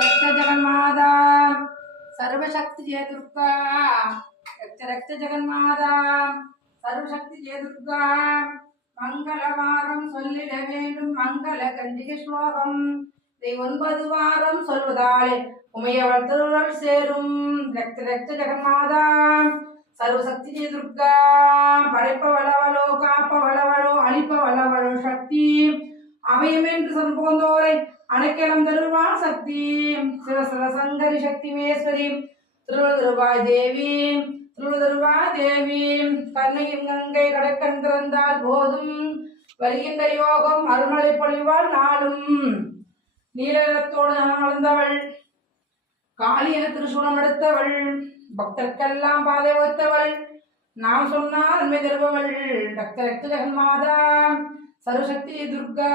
रक्त जगन्माता सर्वशक्ति जय दुर्गा रक्त जगन्माता सर्वशक्ति जय दुर्गा मंगलवारम சொல்லிட வேண்டும் மங்கள கண்டிகை ஸ்லோகம் இதை 9 வாரம் சொல்வதாலே உமையவள் திருவருள் சேரும் ரத்த ஜெகன்மாதா சர்வசக்தி ஜெய துர்கா படைப்பவளவளோ காப்பவளவளோ அழிப்பவளவளோ சக்தி அவையமென்று சம்போந்தோரை அணைக்கலம் தருவாள் சக்தி சிவசிவ சங்கரி சக்தி மேஸ்வரி திருவள்ளுவாய் தேவி திருவள்ளுவாய் தேவி கண்ணையின் கங்கை கடற்கண் திறந்தால் போதும் வருகின்ற யோகம் அருள்மழை பொழிவாள் நாளும் நீலத்தோடு வளர்ந்தவள் காளி என திருசூலம் எடுத்தவள் பக்தர்க்கெல்லாம் பாதை வைத்தவள் நாம் சொன்னால் நன்மை தருபவள் ரத்த ஜெகன்மாதா சர்வசக்தி துர்கா